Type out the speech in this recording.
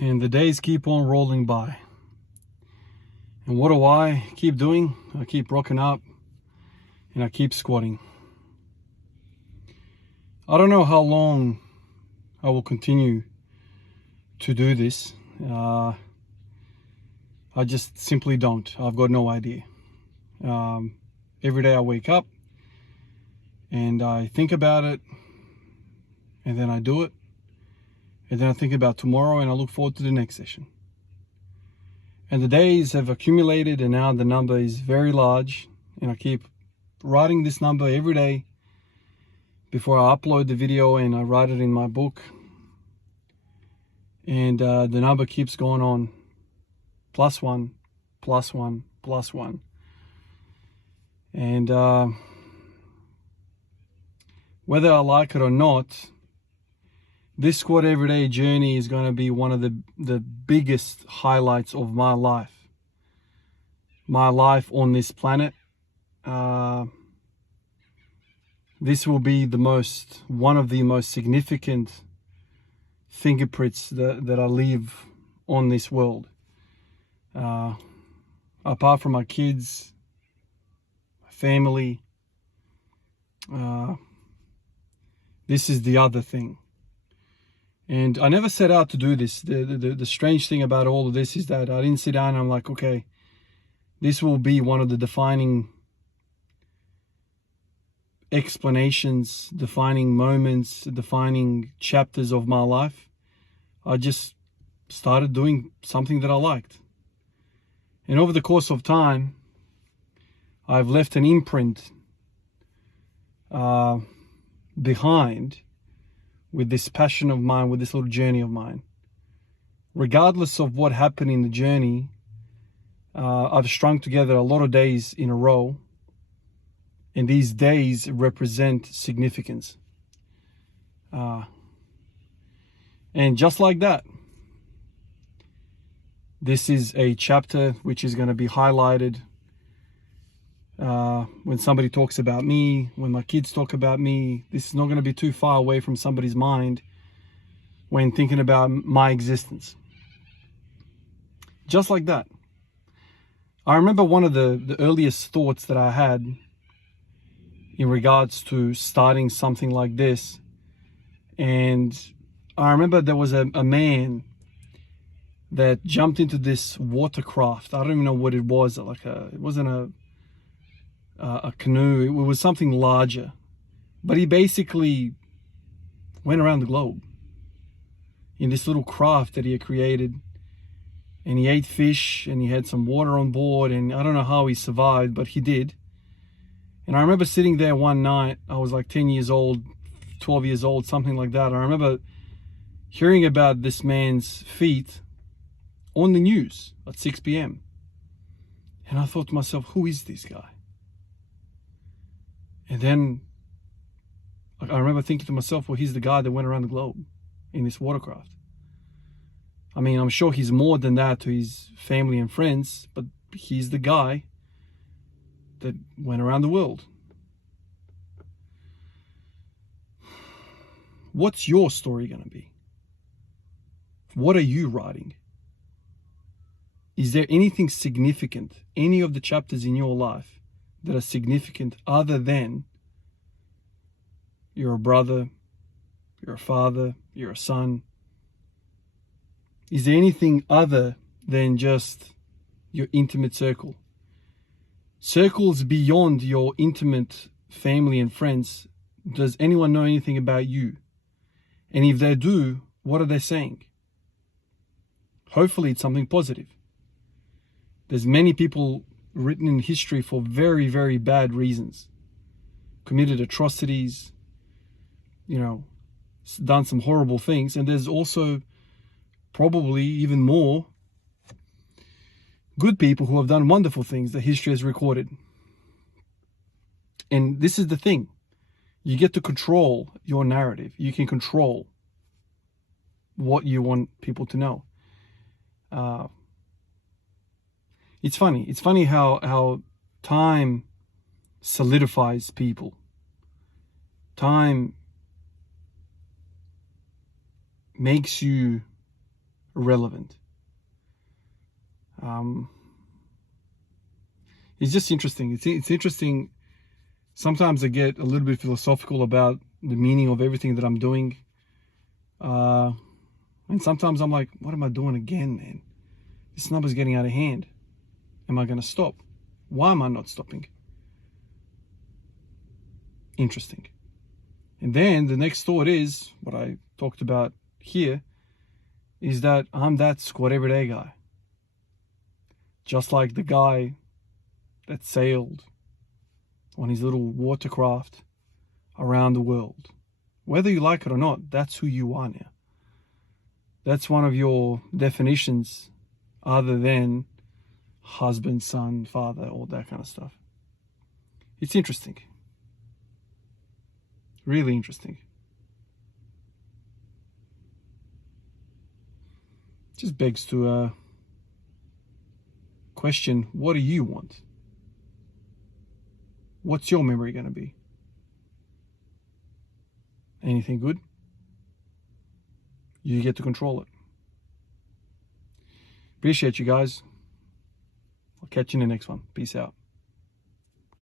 and the days keep on rolling by. And what do I keep doing? I keep rocking up and I keep squatting. I don't know how long I will continue to do this. I just simply don't. I've got no idea. Every day I wake up and I think about it, and then I do it, and then I think about tomorrow and I look forward to the next session. And the days have accumulated, and now the number is very large, and I keep writing this number every day before I upload the video and I write it in my book. And the number keeps going on, +1, +1, +1. And whether I like it or not, this Squat Everyday journey is going to be one of the biggest highlights of my life. My life on this planet. This will be one of the most significant fingerprints that I leave on this world. Apart from my kids, my family, this is the other thing. And I never set out to do this. The strange thing about all of this is that I didn't sit down and I'm like, okay, this will be one of the defining explanations, defining moments, defining chapters of my life. I just started doing something that I liked. And over the course of time, I've left an imprint behind with this passion of mine, with this little journey of mine. Regardless of what happened in the journey, I've strung together a lot of days in a row, and these days represent significance. And just like that, this is a chapter which is going to be highlighted when somebody talks about me, when my kids talk about me. This is not going to be too far away from somebody's mind when thinking about my existence. Just like that. I remember one of the earliest thoughts that I had in regards to starting something like this. And I remember there was a man that jumped into this watercraft. I don't even know what it was. It wasn't a canoe. It was something larger. But he basically went around the globe in this little craft that he had created. And he ate fish, and he had some water on board, and I don't know how he survived, but he did. And I remember sitting there one night. I was like 10 years old, 12 years old, something like that. I remember hearing about this man's feat on the news at 6 p.m. And I thought to myself, who is this guy? And then I remember thinking to myself, well, he's the guy that went around the globe in this watercraft. I mean, I'm sure he's more than that to his family and friends, but he's the guy that went around the world. What's your story going to be? What are you writing? Is there anything significant, any of the chapters in your life that are significant other than you're a brother, you're a father, you're a son? Is there anything other than just your intimate circle? Circles beyond your intimate family and friends. Does anyone know anything about you? And if they do, what are they saying? Hopefully it's something positive. There's many people written in history for very, very bad reasons. Committed atrocities, done some horrible things. And there's also probably even more good people who have done wonderful things that history has recorded. And this is the thing. You get to control your narrative. You can control what you want people to know. It's funny. It's funny how time solidifies people. Time makes you relevant. It's just interesting. It's interesting. Sometimes I get a little bit philosophical about the meaning of everything that I'm doing. And sometimes I'm like, what am I doing again, man? This number's getting out of hand. Am I going to stop? Why am I not stopping? Interesting. And then the next thought is, what I talked about here, is that I'm that squat everyday guy. Just like the guy that sailed on his little watercraft around the world. Whether you like it or not, that's who you are now. That's one of your definitions other than husband, son, father, all that kind of stuff. It's interesting. Really interesting. Just begs to question, what do you want? What's your memory going to be? Anything good? You get to control it. Appreciate you guys. I'll catch you in the next one. Peace out.